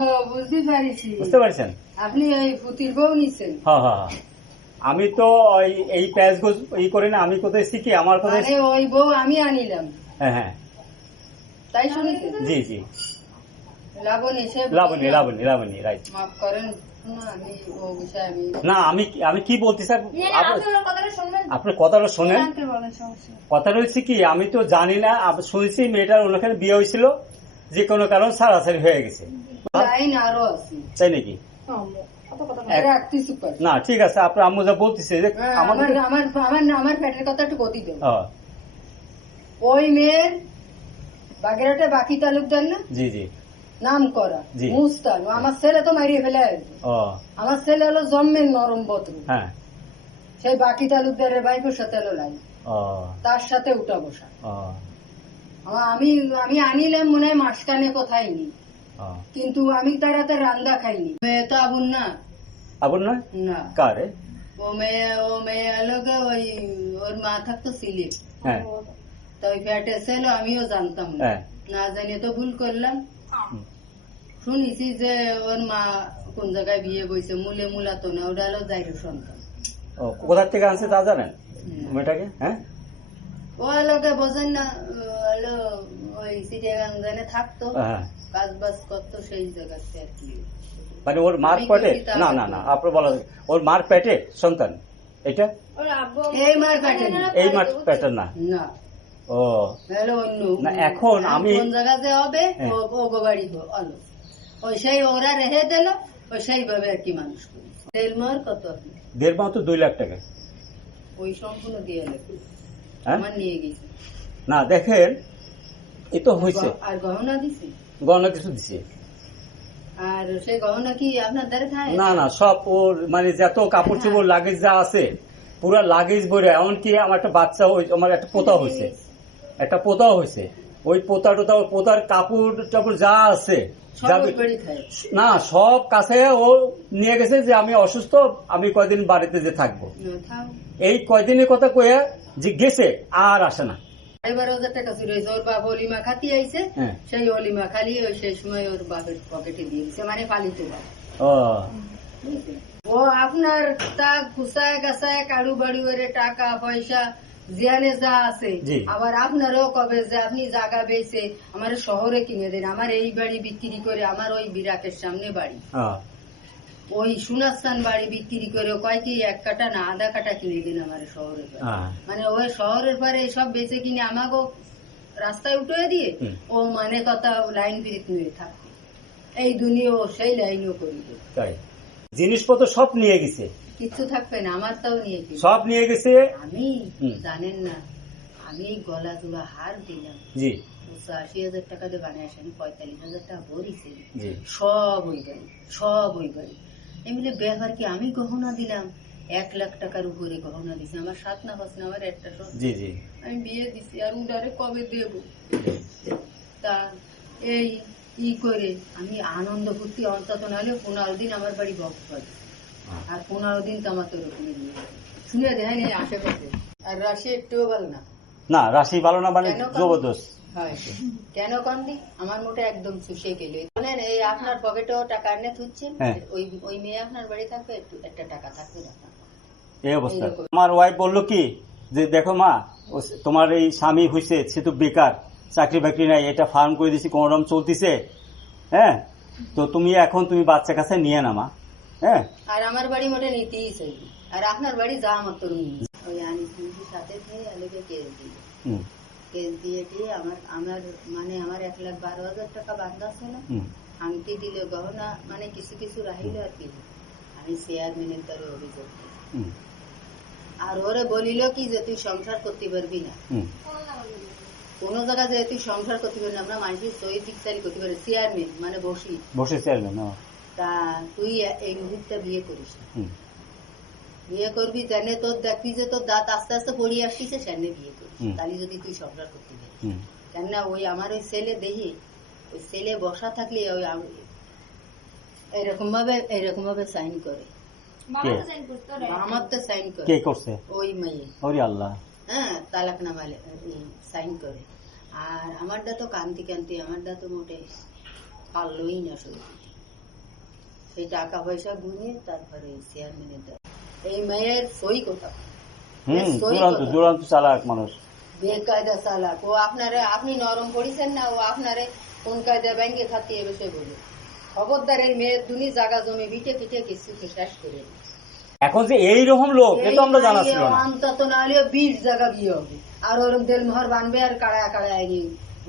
বুঝতে পারছি। বুঝতে পারছেন? আপনি এই পুতির বউ নিছেন? হ্যাঁ হ্যাঁ হ্যাঁ। আমি তো এই প্যাচ গোজ ই করি না, আমি কোথায় শিখি, আমার কোথায়। মানে ওই বউ আমি আনিলাম, হ্যাঁ হ্যাঁ, তাই শুনেছেন? জি জি, লাবণী সে লাবণী লাবণী লাবণী, রাইট। মাফ করেন না, আমি ও বিষয়ে আমি না, আমি কি বলতে স্যার, আপনার কথাটা শোনেন। কথাটা হচ্ছে কি, আমি তো জানি না, শুনছি মেয়েটার ওখানে বিয়ে হয়েছিল, যে কোনো কারণ সারাসারি হয়ে গেছে, লাইন আরো আছে, তাই নাকি? না ঠিক আছে, আপনার আম্মু যা বলতেছে যে আমার আমার আমার পেটের কথা একটু গতি দেন। হ্যাঁ, ওই মেয়ের বাগেরহাটে বাকি তালুকদার না, জি জি, নাম করা জি। মুস্তান, আমার ছেলে তো মারিয়ে ফেলে। ও আমার ছেলে হলো জন্মের নরম বত্র, হ্যাঁ, সেই বাকি তালুকদারের বাইকের সাথে হলো লাইন, ও তার সাথে উঠা বসা। ও আমি আমি আনিলাম মনে হয় মাসখানে কোথায় নি, ও, কিন্তু আমি তার হাতে রান্দা খাইনি। মেয়ে তো আবুন না, আবুর না না কারে? ও মেয়ে এলো গে, ওই ওর মা থাকতো সিলেট, হ্যাঁ তো ওই ফ্যাটে ছিল, আমিও জানতাম না, হ্যাঁ, না জানিয়ে তো ভুল করলাম। শুনেছি যে ওর মা কোন জায়গায় বিয়ে বইছে, মূলা তো না, ওটা হলো জাইরু সন্তান। ও কোথা থেকে আনছে তা জানেন মেয়েটাকে? হ্যাঁ, ও এলাকে বোঝেন না, হলো ওই সিটিয়াগাঞ্জানে থাকতো, হ্যাঁ, কাজ বাজ করতো সেই জায়গাতে আর কি। মানে ওর মার পেটে? না না না, আপনার বলা, ওর মার পেটে সন্তান এটা? এই মার পেটে না, এই মার পেটে না? না, ও হলো অন্য। না, এখন আমি কোন জায়গাতে হবে ও গো বাড়ি আলো, ওই সেই ওরা রেখে দিল, ওই সেইভাবে আর কি মানুষ করি। তেলমার কত আপনি? 1.5 মাহ তো 2 লাখ টাকা। ওই সম্পূর্ণ দিয়ে লেখে হ্যাঁ? আমার নিয়ে গেছে। না দেখেন, এ তো হয়েছে, আর গহনা দিছে, গহনা কিছু দিছে? আর সেই গহনা কি আপনার দ্বারা থাকে? না না, সব ওর মানে যত কাপড় চোপড় লাগেজ যা আছে পুরা লাগেজ ভরে, এমনকি আমার একটা বাচ্চা, আমার একটা পোতা হয়েছে, একটা পোতাও হয়েছে, ওই পোতা টোতা, ওই পোতার কাপড় টাপড় যা আছে না সব কাছে ও নিয়ে গেছে, যে আমি অসুস্থ, আমি কয়দিন বাড়িতে যে থাকবো, এই কয়দিনের কথা কয়ে যে গেছে, আর আসে না। 12,000 টাকা ছিল, ওর বাপ অলিমা খাতি আইছে, হ্যাঁ, সেই অলিমা খালি ওই সেই সময় ওর বাপের পকেটে দিয়েছে, মানে পালিত বাপ। ও ও আপনার তা গুছায় গাছায় কাড়ু বাড়ি করে টাকা পয়সা জিয়ানে যা আছে, জি। আবার আপনারও কবে যে আপনি জায়গা বেচে আমার শহরে কিনে দেন, আমার এই বাড়ি বিক্রি করে, আমার ওই বিরাকের সামনে বাড়ি, ওই সুনাস্তান বাড়ি বিক্রি করে কয় কি 1 কাঠা না আধা কাঠা কিনে দিন আমার শহরের পরে, মানে ওই শহরের পরে সব বেচে কিনে আমাকে রাস্তায় উঠে দিয়ে ও মানে কথা লাইন ফিরিত নিয়ে থাকবে, এই দুনিয়া ও সেই লাইনও করবে। তাই জিনিসপত্র সব নিয়ে গেছে, কিচ্ছু থাকবে না, আমার তাও নিয়ে গেছে, সব নিয়ে গেছে। আমি জানেন না, আমি গলা জোড়া হার দিলাম, জি 80,000 টাকা দিয়ে বানায় আসেন, 45,000 টাকা ভরিছে, জি, সব ওই বাড়ি, সব ওই বাড়ি। এমনি ব্যাপার কি, আমি গহনা দিলাম 1 লাখ টাকার উপরে গহনা দিছি, আমার 7 না 5 না, আমার একটা জি জি, আমি বিয়ে দিছি, আর উদারে কবে দেব, তা এই ই করে আমি আনন্দ ফুর্তি অন্তত নাহলে 15 দিন আমার বাড়ি বক্স পাই, আর 15 দিন তো আমার তো ওরকমই নিয়ে শুনে দেখেন এই আশেপাশে। আর রাশি একটুও ভালো না, না রাশি ভালো না, মানে জবরদস্ত হয়। কেন কান্দি, আমার মোটে একদম চুষে গেলে জানেন, এই আপনার পকেটেও টাকা এনে থুচ্ছেন, ওই মেয়ে আপনার বাড়ি থাকবে, একটু একটা টাকা থাকবে না, এই অবস্থা। আমার ওয়াইফ বললো কি যে দেখো মা, তোমার এই স্বামী হয়েছে, সে তো বেকার, চাকরি বাকরি নাই, এটা ফার্ম করে দিছি, কোন রকম চলতেছে, হ্যাঁ, তো তুমি এখন তুমি বাচ্চা কাছে নিয়ে না মা, হ্যাঁ। আর আমার বাড়ি মোটে নিতেই চাই, আর আপনার বাড়ি যা আমার তোর ওই আনি সাথে আলোকে কেস দিই, কেস দিয়ে দিয়ে আমার মানে আমার 1,12,000 টাকা বান্ধা ছিল, আংটি দিলে গহনা, মানে কিছু কিছু রাহিল আর কি, আমি চেয়ারম্যানের দ্বারা অভিযোগ দিই, আর ওরে বলিল কি যে তুই সংসার করতে পারবি না, কোন জায়গায় যে তুই সংসার করতে পারবি না, আমরা মানুষের সই দিকচারি করতে পারি, চেয়ারম্যান মানে বসে চেয়ারম্যান, তা তুই এই মুহূর্তে বিয়ে করিস, বিয়ে করবি জানে তোর দেখবি যে তোর দাঁত আস্তে আস্তে পড়িয়ে আসছে, সামনে বিয়ে করিস, তাহলে যদি তুই সংসার করতে পারিস, কেননা ওই আমার ওই ছেলে দেখি, ওই ছেলে বসা থাকলে ওই এরকম ভাবে সাইন করে, আমার তো সাইন করে, কে করছে ওই মেয়ে, ওরে আল্লাহ, হ্যাঁ তালাকনামা সাইন করে, আর আমারটা তো কান্তি কান্তি, আমারটা তো মোটে পারলই না, শুধু সেই টাকা পয়সা গুনিয়ে তারপরে চেয়ারম্যানের দেয়। এই মেয়ের সই কোথাও দুরন্ত চালাক মানুষ, বেকায়দা চালাক। ও আপনারে, আপনি নরম পড়িছেন না, ও আপনারে কোন কায়দা ব্যাংকে খাতিয়ে বসে বলে খবরদার এই মেয়ের দুনি জায়গা জমি বিটে পিটে কিছু শেষ করে। এখন যে এইরকম লোক এটা আমরা জানা ছিল না। অন্তত না হলে 20 জায়গা বিয়ে হবে, আর ওরকম দেলমোহর বানবে, আর কাড়ায় কাড়ায়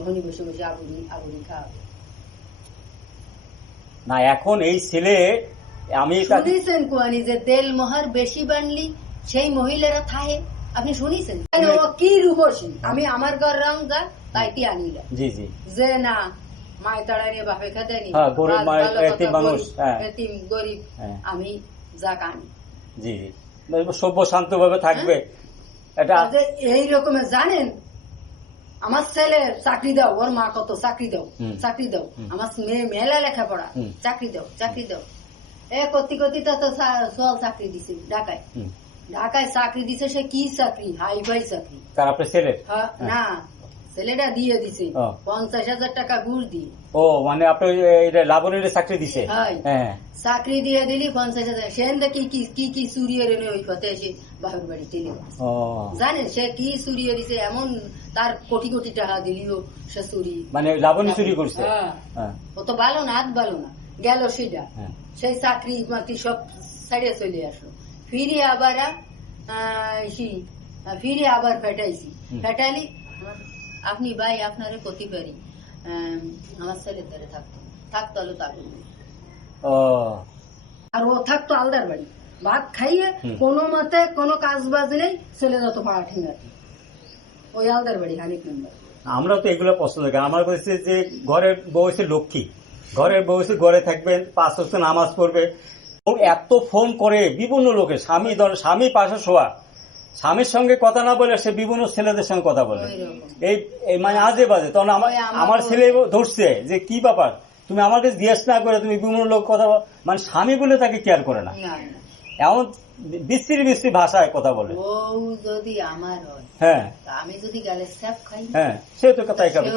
ঘনি বসে বসে আগুনি খাওয়াবে না। এখন এই ছেলে আমি শুনেছেন কোয়ানি যে দেলমোহর বেশি বানলি সেই মহিলারা থাহে, আপনি শুনেছেন? ও কি রূপসী, আমি আমার ঘর রং যা তাইতে আনিলাম। জি জি, যে না মায় তাড়া নিয়ে বাপে খেতে নি, গরিব মানুষ, গরিব, আমি যা কানি। জি জি, সভ্য শান্ত ভাবে থাকবে। এটা এই রকমের জানেন, আমার ছেলে চাকরি দাও, ওর মা কত চাকরি দাও চাকরি দাও, আমার মেয়ে মেলা লেখাপড়া, চাকরি দাও চাকরি দাও। এ কতি কতি তো সোয়াল চাকরি দিছে ঢাকায়, ঢাকায় চাকরি দিছে। সে কি চাকরি? হাই ফাই চাকরি। তার আপনার ছেলে না, ছেলেটা দিয়ে দিছে 50,000 টাকা ঘুষ দিয়ে। ও মানে আপনার লাবণীর চাকরি দিছে? হ্যাঁ, চাকরি দিয়ে দিলি 50,000। সেন দেখি কি কি চুরিয়ে রেনে ওই পথে এসে বাহুর বাড়ি চলে গেছে। জানেন সে কি চুরিয়ে দিছে? এমন তার কোটি কোটি টাকা দিলিও সে চুরি, মানে লাবণী চুরি করছে। ও তো ভালো না, হাত ভালো না, গেল সেটা। সেই চাকরি মাকরি সব ছাড়িয়ে চলে আসলো। ফিরে আবার ফেটাইছি। ফেটাইলি আপনি ভাই আপনারে ক্ষতি পারি, আমার ছেলের ধরে থাকতো আলো তাকে। আর ও থাকতো আলদার বাড়ি, ভাত খাইয়ে কোনো মতে কোনো কাজ বাজ নেই, চলে যেত পাড়া ঠেঙ্গাতে ওই আলদার বাড়ি হানিফ মেম্বার। আমরা তো এগুলো পছন্দ করি। আমার কাছে যে ঘরের বউ হচ্ছে লক্ষ্মী, ঘরের বউ হচ্ছে ঘরে থাকবে, 5 ওয়াক্ত নামাজ পড়বে। এত ফোন করে বিভিন্ন লোকের, স্বামী পাশে শোয়া, স্বামীর সঙ্গে কথা না বলে সে বিভিন্ন ছেলেদের সঙ্গে কথা বলে। এই মানে আজে বাজে। তখন আমার ছেলে ধরছে যে কি ব্যাপার, তুমি আমাকে জিজ্ঞেস না করে তুমি বিভিন্ন লোক কথা মানে স্বামী বলে তাকে কেয়ার করে না, এমন বিশ্রী বিশ্রী ভাষায় কথা বলে। বউ যদি আমার হয়, হ্যাঁ, আমি যদি গালে স্যাপ খাই, হ্যাঁ সে তো তাই খাবে,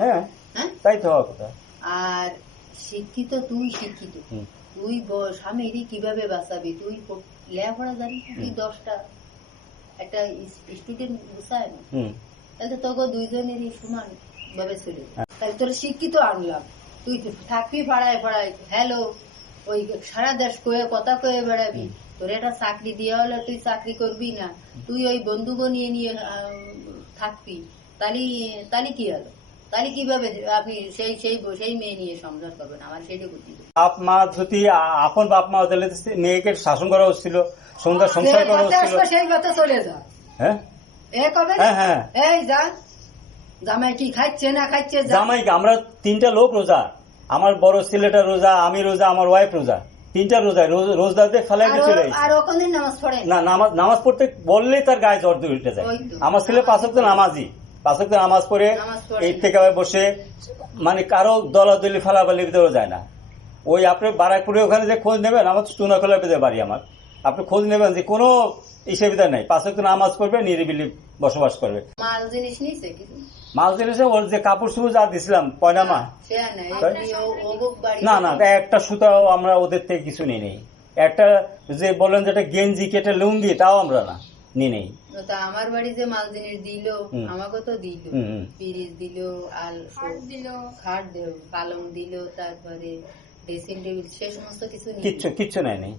হ্যাঁ তাই তো হওয়ার কথা। আর শিক্ষিত, তুই শিক্ষিত, তুই স্বামীরই কিভাবে বাঁচাবি? তুই লেখাপড়া জানি, তুই 10টা একটা স্টুডেন্ট বুঝায় না, তাহলে তোকে দুইজনেরই সমান ভাবে চলে। তাহলে তোর শিক্ষিত আনলাম, তুই থাকবি পাড়ায় পাড়ায়, হ্যালো ওই সারা দেশ কয়ে কথা কয়ে বেড়াবি। তোর একটা চাকরি দেওয়া হলে তুই চাকরি করবি না, তুই ওই বন্দুক নিয়ে নিয়ে থাকবি, তাহলে কি হলো? তাহলে কিভাবে আপনি সেই মেয়ে নিয়ে সংসার করবেন? আমার সেইটা বুদ্ধি। বাপ মা যদি আপন বাপ মা হলে মেয়েকে শাসন করা হচ্ছিল, সংসার করা হচ্ছিল, সেই কথা চলে যা। হ্যাঁ, এই যা জামাই কি খাচ্ছে না খাচ্ছে? জামাই আমরা 3টা লোক রোজা, আমার বড় ছেলেটা রোজা, আমি রোজা, আমার ওয়াইফ রোজা, 3টা রোজায় রোজদারদের ফেলাই চলে গেছে। আর ওখানে নামাজ পড়ে না, নামাজ পড়তে বললেই তার গায়ে জ্বর দিয়ে উঠে যায়। আমার ছেলে 5 ওয়াক্ত নামাজি, 5 ওয়াক্ত নামাজ পড়ে এই থেকে বসে, মানে কারো দলাদলি ফালাফালির ভিতরে যায় না। ওই আপনি বারাকপুরে ওখানে যে খোঁজ নেবেন, আমার চুনাখোলা পেতে বাড়ি আমার, আপনি খোঁজ নেবেন যে কোনো সুবিধা নেই, 5 ওয়াক্ত নামাজ পড়বে, নিরিবিলি বসবাস করবে। মাল জিনিস নিছে, মাল জিনিসে ওর যে কাপড় চুপড় যা দিছিলাম পয়নামা, না একটা সুতাও আমরা ওদের থেকে কিছু নিই নেই। একটা যে বলেন যেটা গেঞ্জি কেটে লুঙ্গি, তাও আমরা না নিই নেই। আমার বাড়ি যে মাল জিনিস দিল, আমাকে তো দিল, পিরিচ দিল, খাট দিল, পালং দিল, তারপরে ড্রেসিং টেবিল, সে সমস্ত কিচ্ছু নেই।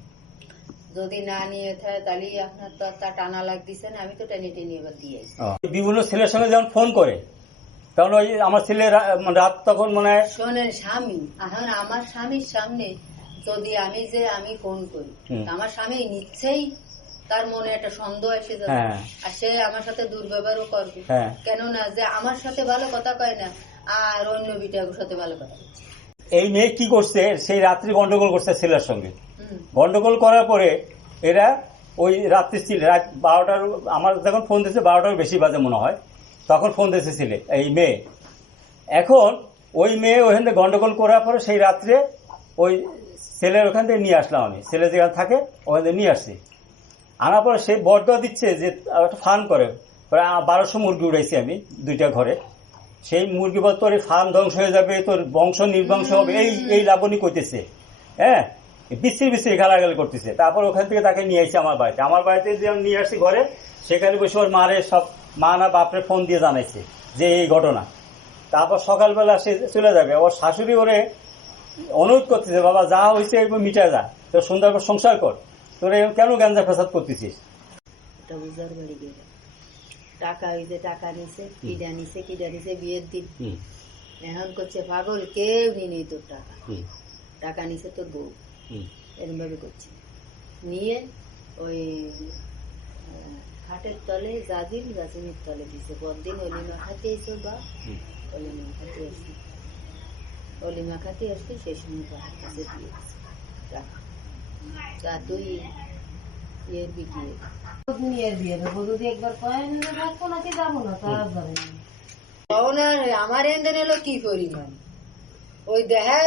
যদি না নিয়ে থাকে তাহলে আপনার তো তা টানা লাগতেছে না, আমি তো টেনে টেনে এবার দিয়ে বিভিন্ন ছেলের সঙ্গে যখন ফোন করে, তখন ওই আমার ছেলে রাত তখন মনে হয় শোনেন, স্বামী এখন আমার স্বামীর সামনে যদি আমি ফোন করি, আমার স্বামী নিচ্ছেই তার মনে একটা সন্দেহ এসে যাবে, আর সে আমার সাথে দুর্ব্যবহারও করবে। কেননা যে আমার সাথে ভালো কথা কয় না, আর অন্য বিটাগুলোর সাথে ভালো কথা। এই মেয়ে কি করছে, সেই রাত্রি গন্ডগোল করছে ছেলের সঙ্গে। গন্ডগোল করার পরে এরা ওই রাত্রি রাত 12টার, আমার যখন ফোন দিয়েছে 12টার বেশি বাজে মনে হয়, তখন ফোন দিয়েছে ছেলে এই মেয়ে। এখন ওই মেয়ে ওখান থেকে গন্ডগোল করার পরে সেই রাত্রে ওই ছেলের ওখান থেকে নিয়ে আসলাম আমি, ছেলে যেখানে থাকে ওখান থেকে নিয়ে আসছি। আনার পরে সে বর্দা দিচ্ছে যে একটা ফার্ম করে, 1200 মুরগি উড়াইছি আমি 2টা ঘরে। সেই মুরগি বল তোর ফার্ম ধ্বংস হয়ে যাবে, তোর বংশ নির্বংশ হবে, এই লাবণী কইতেছে। হ্যাঁ, বিশ্রী বিশ্রী গালাগালি করতেছে। তারপর ওখান থেকে তাকে নিয়ে আসি আমার বাড়িতে যখন নিয়ে আসি ঘরে, সেখানে বসে ওর মারে সব মা না বাপরে ফোন দিয়ে জানাইছে যে এই ঘটনা। তারপর সকালবেলা সে চলে যাবে, ওর শাশুড়ি ওরে অনুরোধ করতেছে, বাবা যা হয়েছে এগুলো মিটা যা, তোর সুন্দর করে সংসার কর, তোরে কেন গাঞ্জা ফেসাদ করতেছিস। একটা বুঝার বাড়ি গেল, টাকা হইছে, টাকা নিছে, কিডা নিছে বিয়ের দিন। এখন করছে পাগল, কেউ নেই তোর টাকা, টাকা নিছে তোর বউ, এরকম ভাবে করছে। নিয়ে ওই খাটের তলে জাজিমের তলে দিছে। পরদিন অলিমা খাতে এসো বা অলিমা খাতে আসতে সেই সময় তার কাছে দিয়ে দিছে টাকা। তা তুই ইয়ের বিকিয়ে দুনিয়ার বিয়ে দেবো, যদি একবার কয়েন রাখবো নাকি যাবো না, তার যাবে না। আমার এনদেন এলো কি পরিমাণ, ওই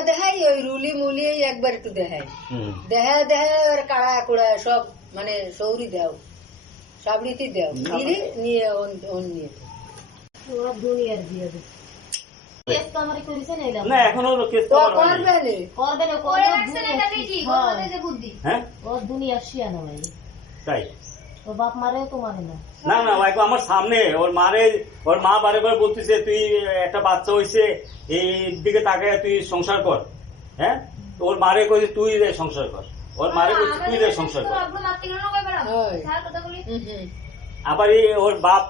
দেখাই ওই রুলি মুলি একবার একটু দেখাই ওর কাড়া কুড়া সব মানে সৌরি দেও, সব রীতি দেও, নিয়ে নিয়ে দুনিয়ার বিয়ে দেবো। না এখনো তাই বাপ মারেও তো মারে না। না না আমার সামনে ওর মা বারে বারে বলতেছে তুই একটা বাচ্চা হয়েছে এই দিকে তাকায় তুই সংসার কর। হ্যাঁ, ওর মারে কইছে তুই সংসার কর, ওর মারে কইছে তুই সংসার কর। আবার ওর বাপ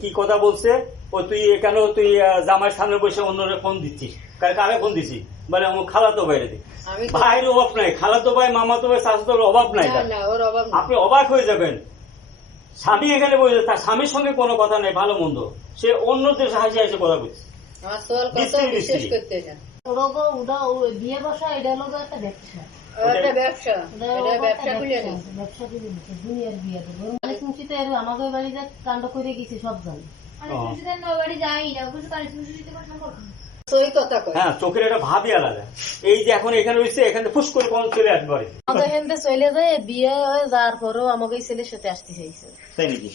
কি কথা বলছে, ও তুই কেন তুই জামাই সামনে বসে অন্যরে ফোন দিচ্ছিস, কারে ফোন দিছিস, বলে আমার খালাতো বাইরে দি ভাইয়ের অভাব নাই, খালাতো ভাই মামাতো ভাই শাশুড়োর অভাব নাই, আপনি অবাক হয়ে যাবেন। স্বামী এখানে বসে, তার স্বামীর সঙ্গে কোনো কথা নেই ভালো মন্দ, সে অন্য দেশে হাসি হাসি কথা বলছে। বিয়ে বসা এটা হলো একটা ব্যবসা, দুনিয়ার বিয়ে দেবো। আমাদের বাড়িতে কাণ্ড করে গেছি সব জানি। হ্যাঁ, চোখের একটা ভাবই আলাদা। এই যে এখন এখানে রয়েছে, এখানে ফুস করে কোন চলে আসবে, আমাদের হেলতে চলে যায়। বিয়ে হয়ে যাওয়ার পরেও আমাকে ছেলের সাথে আসতে চাইছে। তাই নাকি?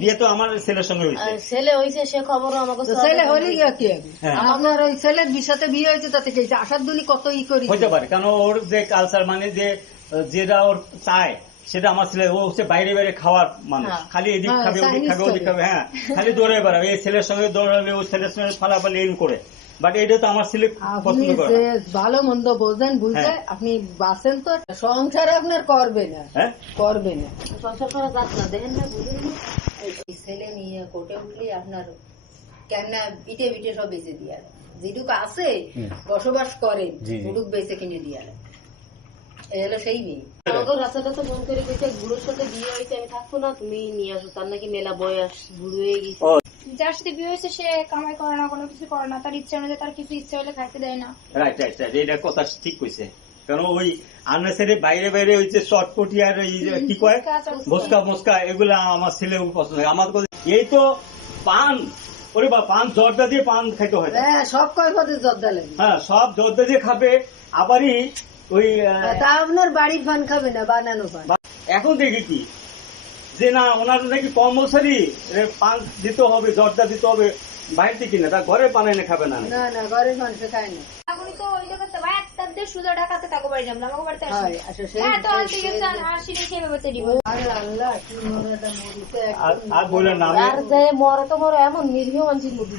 বিয়ে তো আমার ছেলের সঙ্গে হয়েছে। ছেলে হয়েছে সে খবরও আমাকে ছেলে হলে কি আপনার ওই ছেলের বিষয়তে বিয়ে হয়েছে, তাতে কি আসার দুনি কত ই করি হতে পারে, কারণ ওর যে কালচার মানে যেটা ওর চায় সেটা আমার ছেলে, ও হচ্ছে বাইরে বাইরে খাওয়ার মানুষ, খালি এদিক খাবে ওদিক খাবে ওদিক খাবে, হ্যাঁ খালি দৌড়ে বেড়াবে। এই ছেলের সঙ্গে দৌড়ালে ও ছেলের সঙ্গে ফালাফালি এন করে, বাট এটা তো আমার ছেলে পছন্দ করে। ভালো মন্দ বোঝেন, বুঝতে আপনি বাঁচেন তো, সংসার আপনার করবে না, করবে না সংসার করা যাক না, দেখেন না বুঝেন না। ছেলে নিয়ে কোর্টে উঠলে আপনার কেননা বিটে বিটে সব বেঁচে দিয়ে যেটুকু আছে বসবাস করে ওটুক বেঁচে কিনে দিয়ে এলো সেই মেয়ে। আমাকে রাস্তাটা তো ফোন করে গেছে, বুড়োর সাথে বিয়ে হয়েছে, আমি থাকবো না, তুমি নিয়ে আসো। তার নাকি মেলা বয়স, বুড়ো হয়ে গেছে। যার সাথে বিয়ে হয়েছে সে কামাই করে না, কোনো কিছু করে না, তার ইচ্ছা অনুযায়ী তার কিছু ইচ্ছা হলে খাইতে দেয় না। রাইট রাইট রাইট, এটা কথা ঠিক কইছে। কারণ ওই আননেসারি বাইরে বাইরে হইছে শর্টকটি আর কি কয় মস্কা মস্কা, এগুলা আমার ছেলে পছন্দ হয়। আমার এই তো পান, ওরে বা পান জর্দা দিয়ে পান খাইতে হয়, সব কয় পথে জর্দা লাগে, হ্যাঁ সব জর্দা দিয়ে খাবে। আবারই ওই তা আপনার বাড়ির পান খাবে না, বানানো পান। এখন দেখি কি যে না ওনার নাকি কম্পালসারি পান দিতে হবে, জর্দা দিতে হবে বাইরে থেকে কিনে, তার ঘরে পান এনে খাবে না। না না, ঘরের মানুষ খায় না। এখন তো ওই জায়গাতে ভাই একটা দিয়ে সুজা ঢাকাতে তাকে বাড়ি যাবো, আমাকে বাড়িতে আসে হ্যাঁ তো আনতে গেছেন আর সিনে খেয়ে বেতে দিব। আরে আল্লাহ, কি মরাটা মরিছে আর বলেন না, আর যে মরে তো মরে এমন নিরীহ মানুষের মধ্যে